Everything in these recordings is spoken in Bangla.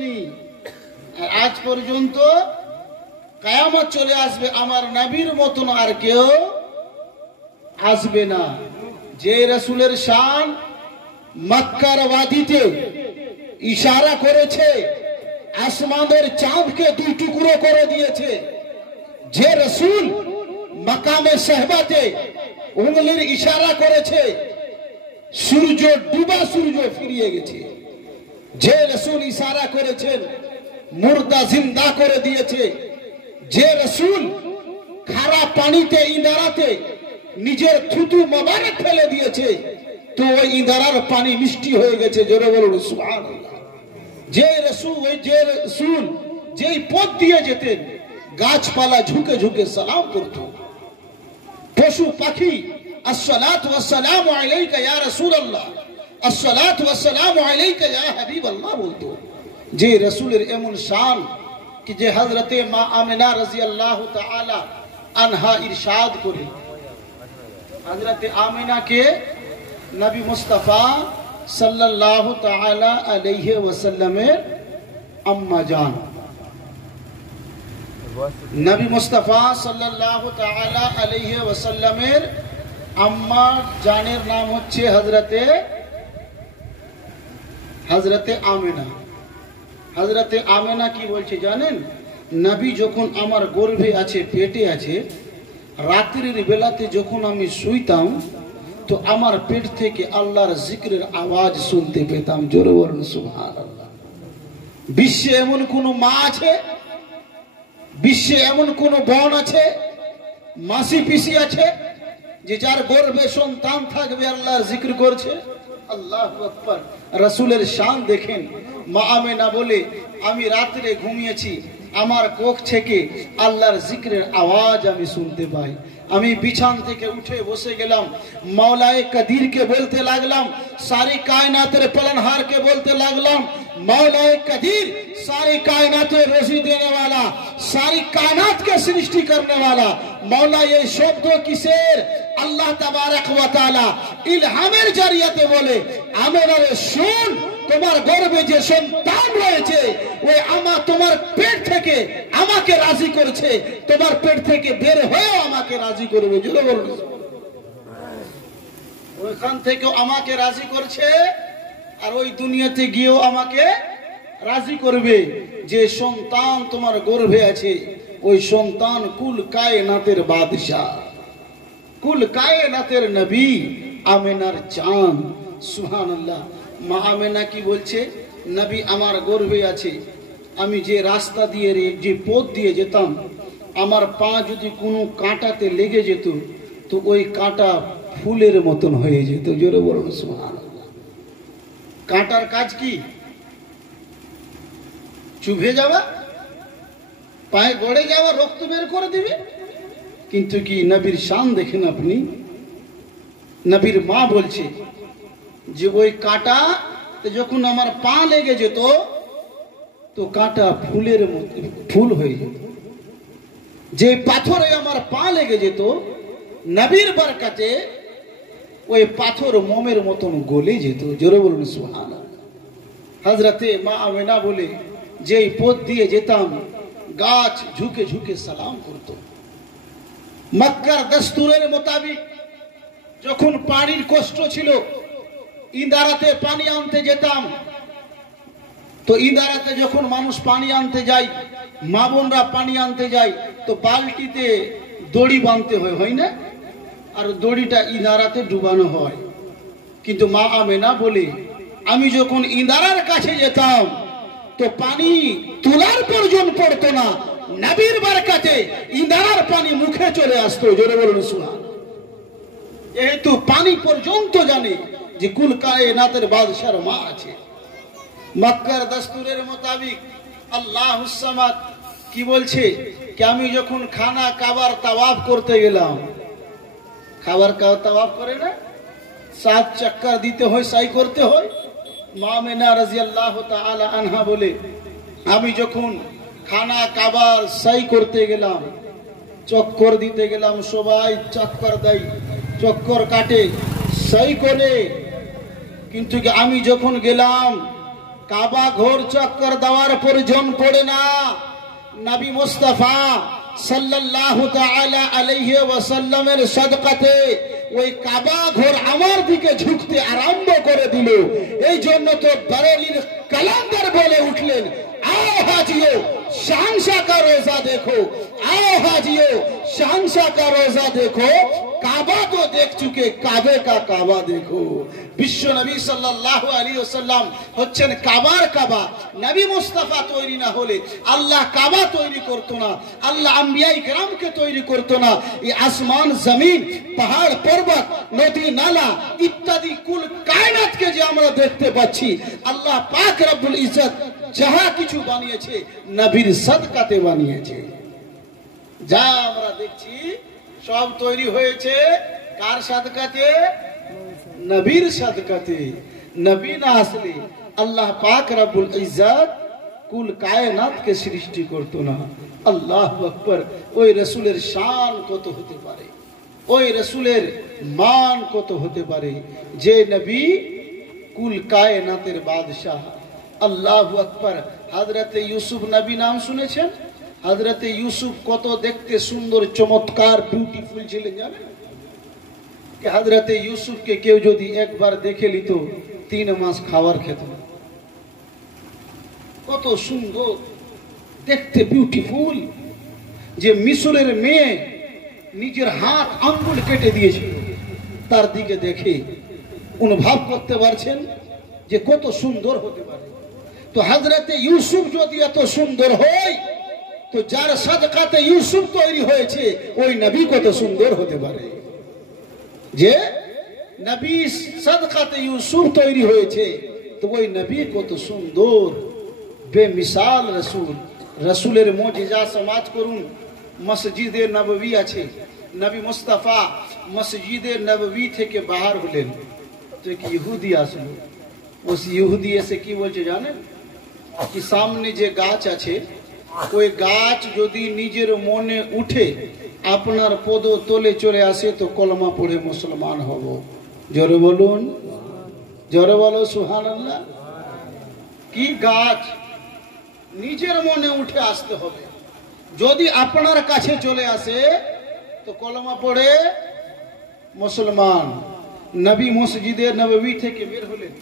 আসেনি, আর আজ পর্যন্ত কিয়ামত চলে আসবে আমার নবীর মতন আর কেউ আসবে না। যে রাসূলের শান মক্কার ওয়াদিতে ইশারা করেছে, আসমানের চাঁদকে দুই টুকরো করে দিয়েছে, যে রাসূল মাকামে সাহবাতে উঙ্গলির ইশারা করেছে, সূর্য ডুবা সূর্য ফিরিয়ে গেছে, যে রাসূল ইশারা করেছেন মুর্দা জিন্দা করে দিয়েছে, যে রাসূল খারা পানিতে ইঁদারাতে নিজের থুতু মোবারক ফেলে দিয়েছে, তো ওই ইঁদারার পানি মিষ্টি হয়ে গেছে। জোরে বলুন সুবহানাল্লাহ। যে রাসূল যেই পথ দিয়ে যেতেন গাছপালা ঝুঁকে ঝুঁকে সালাম করত, পশু পাখি আসসালাতু ওয়াসসালামু আলাইকা ইয়া রাসূলুল্লাহ, আসসালাতু ওয়াসসালামু আলাইকা ইয়া হাবিবাল্লাহ বলতো। যে রাসূলের এমন শান कि जे हजरत मां आमिना रजी अल्लाह ताला अनहा इरशाद करे, हजरत आमिना के नबी मुस्तफा सल्लल्लाहु ताला अलैहि वसल्लम अम्मा जान, नबी मुस्तफा सल्लल्लाहु ताला अलैहि वसल्लम अम्मा जानेर नाम होच्छे हजरते आमिना। हजरते आमिना की बोलছে জানেন, নবী যখন আমার গর্ভে আছে, পেটে আছে, রাতের বেলাতে যখন আমি শুইতাম তো আমার পেট থেকে আল্লাহর জিকিরের আওয়াজ শুনতে পেতাম। জোরে বলুন সুবহানাল্লাহ। বিশ্বে এমন কোন মা আছে, বিশ্বে এমন কোন বোন আছে, মাসি পিসি আছে যে যার গর্ভে সন্তান থাকবে আল্লাহর জিকির করছে? আল্লাহু আকবার। রাসূলের শান দেখেন, মা আমিনা বলে আমি রাতে ঘুমিয়েছি, আমার কোখ থেকে আল্লাহর জিকিরের আওয়াজ আমি শুনতে পাই। আমি বিছান থেকে উঠে বসে গেলাম, মৌলায়ে কদিরকে বলতে লাগলাম, सारी कायनातेर पालनहार के बोलते लागलाम, मौलाए कदीर सारी कायनातेर रोजी देने वाला, सारी कायनात के सृष्टि करने वाला मौला। ये शब्द किसेर? अल्लाह तबारक व तआला इल्हामेर जरियाते बोले, आमिनारे শুন, তোমার গর্ভে যে সন্তান রয়েছে ওই আমা তোমার পেট থেকে আমাকে রাজি করেছে, তোমার পেট থেকে বের হয়েও আমাকে রাজি করবে। জোরে বলুন। ওইখান থেকে আমাকে রাজি করছে আর ওই দুনিয়াতে গিয়েও আমাকে রাজি করবে। যে সন্তান তোমার গর্ভে আছে ওই সন্তান কুল কায়নাতের বাদশা, কুল কায়নাতের নবী, আমিনার চাঁদ। সুবহানাল্লাহ। মা আমিনা কি বলছে? নবী আমার গর্ভে আছে, আমি যে রাস্তা দিয়ে যে পথ দিয়ে যেতাম আমার পা যদি কোনো কাঁটাতে লেগে যেত তো ওই কাঁটা ফুলের মতন হয়ে যেত। জোরে বলুন সুবহানাল্লাহ। কাঁটার কাজ কি? চুভে যাওয়া, পায়ে গড়ে যাওয়া, রক্ত বের করে দিবে। কিন্তু কি নবীর শান দেখেন আপনি। নবীর মা বলছে যে ওই কাঁটা যখন আমার পা লেগে যেত তো কাঁটা ফুলের মতো ফুল হয়ে যেত। যে পাথরে আমার পা লেগে যেত নবীর বরকতে ওই পাথর মোমের মতন গলে যেত। জোরে বলুন সুবহানাল্লাহ। হযরতে মা আমিনা বলে যেই পথ দিয়ে যেতাম গাছ ঝুঁকে ঝুঁকে সালাম করত। মক্কার দস্তুরের মোতাবিক যখন পানির কষ্ট ছিল ইন্দারাতে পানি আনতে যেতাম, তো ইন্দারাতে যখন মানুষ পানি আনতে যায়, মা বোনরা পানি আনতে যায় তো বালতিতে দড়ি বাঁধতে হয়, হয় না? আর দড়িটা ইন্দারাতে ডুবানো হয়। কিন্তু মা আমিনা বলে আমি যখন ইন্দারার কাছে যেতাম তো পানি তোলার প্রয়োজন পড়তো না, নবীর বরকতে ইন্দারার পানি মুখে চলে আসতো। জোরে বলুন সুবহানাল্লাহ। যেহেতু পানি পর্যন্ত জানে যে কুল কায়নাতের বাদশার মা আছে। মক্কার দস্তুরের মোতাবিক আল্লাহুস সামাদ কি বলছে कि আমি যখন খানা কাবার তাওয়াফ করতে গেলাম, খাবার তাওয়াফ করে না 7 চক্কর দিতে হয়, সাই করতে হয়। মা আমিনা রাদিয়াল্লাহু তাআলা আনহা বলে আমি যখন খানা কাবার সাই করতে গেলাম, চক্কর দিতে গেলাম, সবাই চক্কর দেয়, চক্কর কাটে, সাই করে, কিন্তু আমি যখন গেলাম কাবা ঘোর চক্কর দেওয়ার প্রয়োজন পড়ে না। নবী মুস্তাফা সাল্লাল্লাহু তাআলা আলাইহি ওয়াসাল্লামের সাদকাতে ওই কাবা ঘর আমার দিকে ঝুঁকতে আরম্ভ করে দিল। এই জন্য তো বরেলির কালান্দার বলে উঠলেন, आओ हाजियो शहंशाह का रोजा देखो, आओ हाजियो शहंशाह का रोजा देखो, काबा तो देख चुके, काबे का काबा देखो। विश्व नबी सल्लल्लाहु अलैहि वसल्लम হচ্ছেন কাবার কাবা। নবী মুস্তাফা তৈরি না হলে আল্লাহ কাবা তৈরি করতো না, আল্লাহ আম্বিয়া ইকরামকে তৈরি করতো না। এই আসমান জমিন পাহাড় পর্বত নদী নালা ইত্যাদি কুল কায়নাতকে যে আমরা দেখতে পাচ্ছি, আল্লাহ পাক রব্বুল ইজ্জত যাহা কিছু বানিয়েছে নবীর সাদকাতে বানিয়েছে। যা আমরা দেখছি সব তৈরি হয়েছে কার সাদকাতে? নবীর সাদকাতে। নবী না আসলে আল্লাহ পাক রব্বুল ইজ্জত কুল কায়নাতকে সৃষ্টি করতো না। আল্লাহু আকবার। ওই রাসূলের শান কত হতে পারে, ওই রাসূলের মান কত হতে পারে, যে নবী কুল কায়নাতের বাদশাহ। আল্লাহু আকবার। হযরতে ইউসুফ নবী নাম শুনেছেন? হযরতে ইউসুফ কত দেখতে সুন্দর চমৎকার বিউটিফুল ছিলেন জানেন? कि हजरत यूसुफ के केउ यदि एक बार देखे ली तो 3 मास खावार खेत ना। कत सुंदर देखते ब्यूटीफुल, जे मिसरेर मेये निजेर हाथ आंगुल केटे दिएछिल तार दिके देखे अनुभव करते पारछेन जे कत सुंदर होते पारे। तो हजरत यूसुफ यदि एत सुंदर हय तो जार सदकाते यूसुफ तैरी हयेछे ओई नबी कत सुंदर होते पारे। যে নবী সাদকাতে ইউসুফ তৈরি হয়েছে তো ওই নবী কত সুন্দর বেমিসাল রাসূল। রাসূলের মুজিজা সমাজ করুন। মসজিদে নববী আছে, নবী মুস্তাফা মসজিদে নববী থেকে বাহার হলেন তো এক ইহুদি আসলো। ওই ইহুদি এসে কি বলছে জানেন? কি সামনে যে গাছ আছে ওই গাছ যদি নিজের মনে উঠে আপনার পদ তলে চলে আসে তো কলমা পড়ে মুসলমান হব। জোরে বলুন, জোরে বলো সুবহানাল্লাহ। কি গাছ নিজের মনে উঠে আসতে হবে, যদি আপনার কাছে চলে আসে তো কলমা পড়ে মুসলমান। নবী মসজিদে নববী থেকে বের হলেন।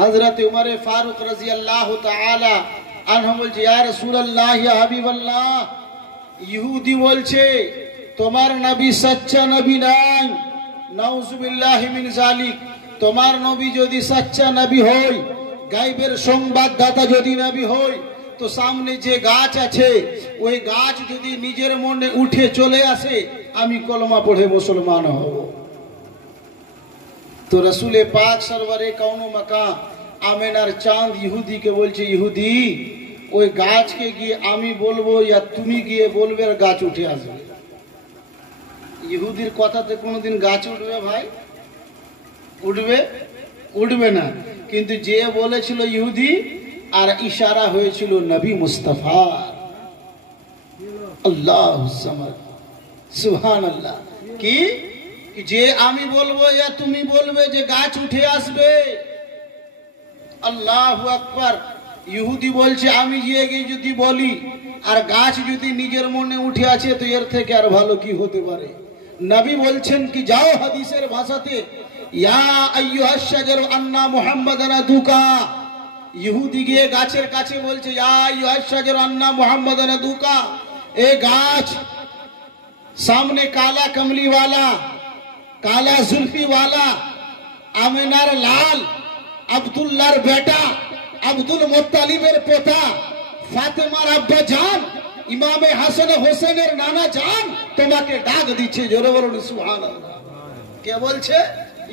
হযরত উমর ফারুক রাদিয়াল্লাহু তাআলা আনহু বলছে, ইয়া রাসূলুল্লাহ ইয়া হাবিবাল্লাহ, ইহুদি বলছে তোমার নবী সচ্চা নবী নাই। নাউযুবিল্লাহি মিন যালিক। তোমার নবী যদি সচ্চা নবী হয়, গায়বের সংবাদদাতা যদি নবী হয়, তো সামনে যে গাছ আছে ওই গাছ যদি নিজের মনে উঠে চলে আসে আমি কলমা পড়ে মুসলমান হব। তো রাসূলে পাক সরওয়ারে কাউনো মাকাম আমেনার চাঁদ ইহুদিকে বলছে, ইহুদি ওই গাছকে গিয়ে আমি বলবো ইয়া তুমি গিয়ে বলবে আর গাছ উঠে আসবে। ইহুদির কথাতে কোনোদিন গাছ উঠবে ভাই? উঠবে? উঠবে না। কিন্তু যে বলেছিল ইহুদি আর ইশারা হয়েছিল নবী মুস্তাফা। আল্লাহু সামাদ সুবহানাল্লাহ। কি যে আমি বলবো ইয়া তুমি বলবে যে গাছ উঠে আসবে। আল্লাহু আকবার। ইহুদি বলছে আমি গিয়ে যদি বলি আর গাছ যদি নিজের মনে উঠে আছে তো এর থেকে আর ভালো কি হতে পারে। নবী বলছেন কি যাও হাদিসের ভাষাতে, ইয়া আইয়ুহাশ শাজারু আন্না মুহাম্মাদান আদুকা। ইহুদি গিয়ে গাছের কাছে বলছে, ইয়া আইয়ুহাশ শাজারু আন্না মুহাম্মাদান আদুকা, এ গাছ সামনে কালা কমলি वाला, কালা जुल्फी वाला, আমিনার লাল, আব্দুল্লাহর বেটা, আব্দুল মুত্তালিবের পোতা, ফাতেমার আব্বা জান, ইমামে হাসান হোসেনের নানা জান তোমাকে ডাক দিচ্ছে। জোরে বলুন সুবহানাল্লাহ। কে বলছে?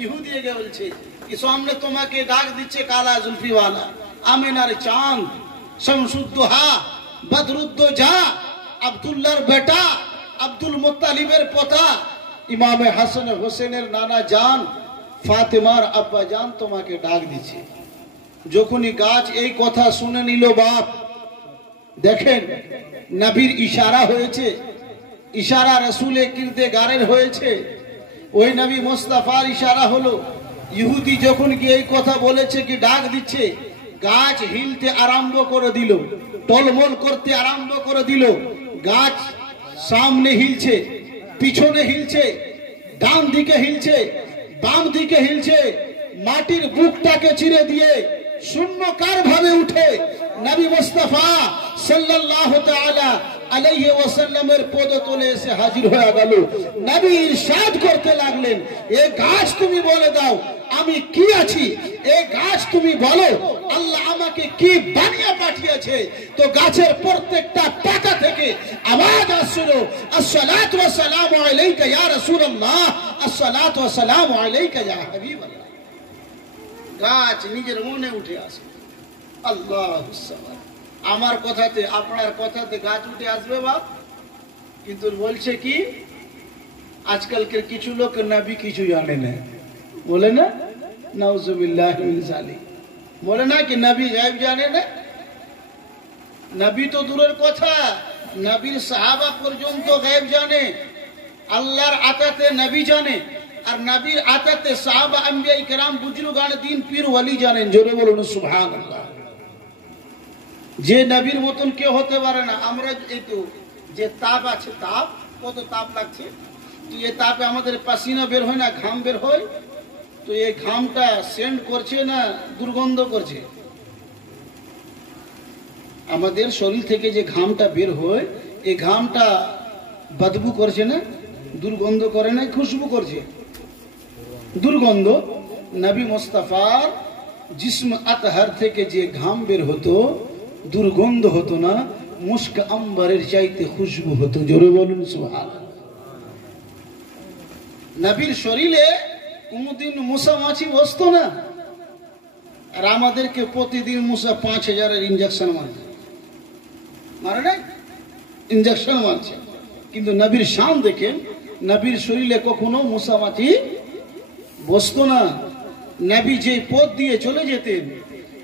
ইহুদি কে বলছে কি সামনে তোমাকে ডাক দিচ্ছে কালা जुल्फी वाला, আমিনার চাঁদ, শামসুদ্দোহা, বদরুদ্দোজা, আব্দুল্লাহর বেটা, আব্দুল মুত্তালিবের পোতা, ইমামে হাসান হোসেনের নানা জান, ফাতেমার আব্বা জান তোমাকে ডাক দিচ্ছে। যখনই গাছ এই কথা শুনে নিল বাপ, দেখেন নবীর ইশারা হয়েছে, ইশারা রাসূলে কিরদেগারের হয়েছে, ওই নবী মুস্তাফার ইশারা হলো। ইহুদি যখন কি এই কথা বলেছে কি ডাক দিচ্ছে, গাছ হিলতে আরম্ভ করে দিল, টলমল করতে আরম্ভ করে দিল। গাছ সামনে হিলছে, পিছনে হিলছে, ডান দিকে হিলছে, বাম দিকে হিলছে। মাটির বুকটাকে চিরে দিয়ে শূন্যকার ভাবে উঠে নবী মুস্তাফা সাল্লাল্লাহু তাআলা আলাইহি ওয়াসাল্লামের পদতলে এসে হাজির হয়ে গেল। নবী ইরশাদ করতে লাগলেন, এ গাছ তুমি বলে দাও আমি কি আছি, এ গাছ তুমি বলো আল্লাহ আমাকে কি বানিয়ে পাঠিয়েছে। তো গাছের প্রত্যেকটা পাতা থেকে আওয়াজ আসলো, আসসালাতু ওয়াসসালামু আলাইকা ইয়া রাসূলুল্লাহ, আসসালাতু ওয়াসসালামু আলাইকা ইয়া হাবিবাল্লাহ। গাছ নিজের মনে উঠে আসে, আল্লাহু সামাদ। আমার কথাতে আপনার কথাতে গাছ উঠে আসবে বাপ। কিন্তু বলছে কি, আজকালকার কিছু লোক নবী কিছু জানে না, বলে না, নাউজুবিল্লাহি মিন যালিক, বলে না কি নবী গায়েব জানে না। নবী তো দূরের কথা, নবীর সাহাবা পর্যন্ত গায়েব জানে। আল্লাহর আতাতে নবী জানে, আর নবীর আতাতে সাহাবা আম্বিয়া ইকরাম বুজুর্গান দিন পীর ওয়ালি জানেন। জোরে বলুন সুবহানাল্লাহ। যে নবীর মতন কেউ হতে পারে না। আমরা এই তো যে তাপ আছে, তাপ কত তাপ লাগছে, তো এই তাপে আমাদের পাসিনা বের হয় না, ঘাম বের হয়। তো এই ঘামটা সেন্ড করছে না দুর্গন্ধ করছে? আমাদের শরীর থেকে যে ঘামটা বের হয়, এই ঘামটা বদবু করছে না, দুর্গন্ধ করে না, খুশবু করছে দুর্গন্ধ। নবী মুস্তাফার জিসম আতহার থেকে যে ঘাম বের হতো দুর্গন্ধ হতো না, মুস্ক আম্বরের চাইতে খুশবু হতো। জোরে বলুন সুবহানাল্লাহ। নবীর শরীরে কোনদিন মশা মাছি বসতো না, আর আমাদেরকে প্রতিদিন মশা 5000-এর ইনজেকশন মারছে, মারে নাই ইনজেকশন মারছে। কিন্তু নবীর শান দেখেন, নবীর শরীরে কখনো মশা মাছি বসতো না। নবী যে পথ দিয়ে চলে যেতেন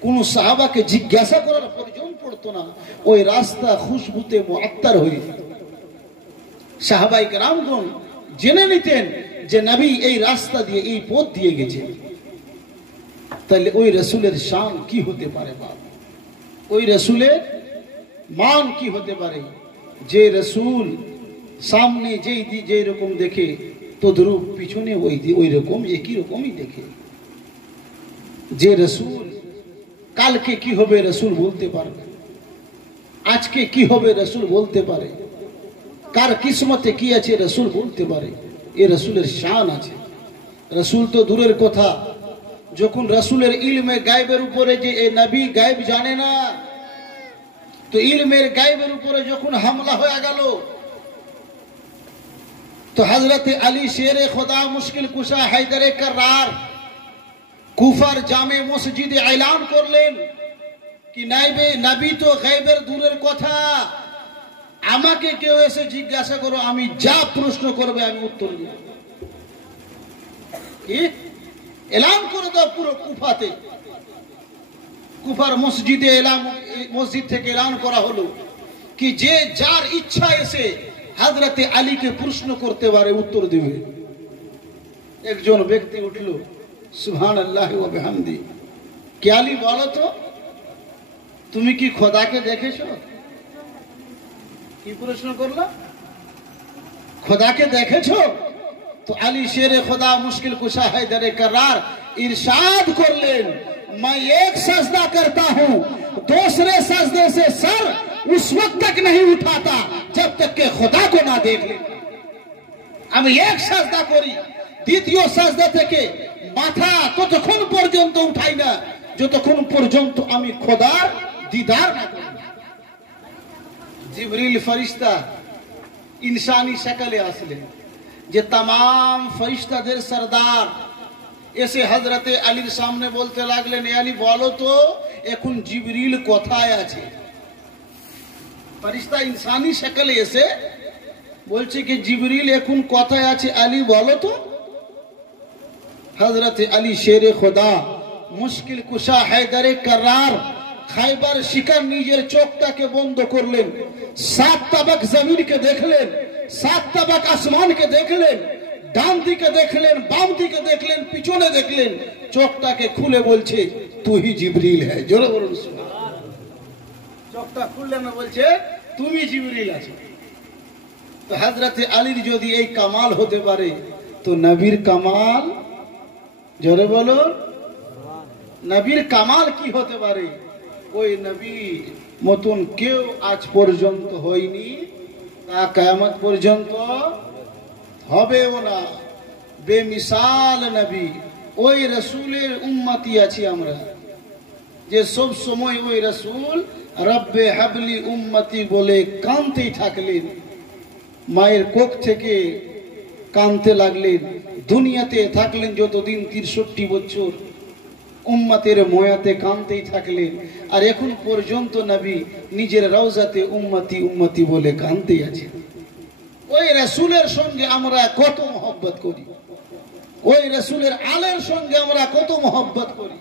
কোন সাহাবাকে জিজ্ঞাসা করার প্রয়োজন পড়তো না, ওই রাস্তা খুশবুতে মুআত্তার হয়ে যেত। সাহাবায়ে কেরামগণ জেনে নিতেন যে নবী এই রাস্তা দিয়ে, এই পথ দিয়ে গেছে। তাহলে ওই রাসূলের শান কি হতে পারে বাপ, ওই রাসূলের মান কি হতে পারে, যে রাসূল সামনে যেই রকম দেখে তদ্রূপ পিছনে ওই রকম একই রকমই দেখে। যে রাসূল কালকে কি হবে রাসূল বলতে পারবে, আজকে কি হবে রাসূল বলতে পারে, কার কিসমতে কি আছে রাসূল বলতে পারে। এ রাসূলের শান আছে। রাসূল তো দূরের কথা, যখন রাসূলের ইলমে গায়বের উপরে যে এ নবী গায়ব জানে না, তো ইলমের গায়বের উপরে যখন হামলা হয়ে গেল, তো হযরতে আলী শেরে খোদা মুশকিল কুশা হায়দারে কাররার কুফার জামে মসজিদে এলান করলেন কি নাইবে নবী তো গায়বের দূরের কথা, আমাকে কেউ এসে জিজ্ঞাসা করো, আমি যা প্রশ্ন করবে আমি উত্তর দেব। কি এলান করে দাও পুরো কুফাতে। কুফার মসজিদে এলান, মসজিদ থেকে এলান করা হলো কি যে যার ইচ্ছা এসে হযরতে আলীকে প্রশ্ন করতে পারে, উত্তর দেবে। একজন ব্যক্তি উঠলো, সুবহানাল্লাহি ওয়া বিহামদি, কে আলী বলো তো তুমি কি খোদাকে দেখেছো? কি প্রশ্ন করলো? খোদাকে দেখেছো? তো আলী শেরে খোদা মুশকিল কুশা হায়দারে কাররার इरशाद कर लें, मैं एक सजदा करता हूं, दूसरे सजदे से सर उस वक्त तक नहीं उठाता जब तक के खुदा को ना देख ले। আমি এক সাজদা করি, দ্বিতীয় সাজদা থেকে মাথা ততক্ষণ পর্যন্ত উঠাই না যতক্ষণ পর্যন্ত আমি খোদার দিদার না করি। জিবরিল ফেরেশতা ইনসানি শক্লে আসলেন, যে तमाम ফেরেশতাদের সরদার এসে হযরতে আলীর সামনে বলতে লাগলেন, এ আলী বলো তো এখন জিবরিল কোথায় আছে? ফেরেশতা ইনসানি শক্লে এসে বলছে কি জিবরিল এখন কোথায় আছে, আলী বলো তো। হযরতে আলী শেরে খোদা মুশকিল কুশা হায়দারে কাররার খাইবার শিকার নিজের চোখটাকে বন্ধ করলেন, 7 তবক জমিনকে দেখলেন, 7 তবক আসমানকে দেখলেন, ডান দিকে দেখলেন, বাম দিকে দেখলেন, পিছনে দেখলেন, চোখটাকে খুলে বলছে तू ही जिब्रील है। जोरे बोलুন সুবহানাল্লাহ। চোখটা খুললেন না, বলছে তুমি জিবরিল আছো। তো হযরতে আলীর যদি এই কামাল হতে পারে তো নবীর কামাল, জোরে বলো, নবীর কামাল কি হতে পারে? ওই নবীর মতন কেউ আজ পর্যন্ত হয়নি, তা কিয়ামত পর্যন্ত হবেও না। বেমিসাল নবী, ওই রাসূলের উম্মতি আছি আমরা, যে সব সময় ওই রাসূল রব্বে হাবলি উম্মতি বলে কাঁদতেই থাকলেন। মায়ের কোখ থেকে কাঁদতে লাগলেন, দুনিয়াতে থাকলেন যতদিন 63 বছর উম্মতের ময়াতে কাঁদতেই থাকলেন। আর এখন পর্যন্ত নবী নিজের রওজাতে উম্মতি উম্মতি বলে কাঁদতেই আছে। ওই রাসূলের সঙ্গে আমরা কত মহব্বত করি, ওই রাসূলের আলের সঙ্গে আমরা কত মহব্বত করি।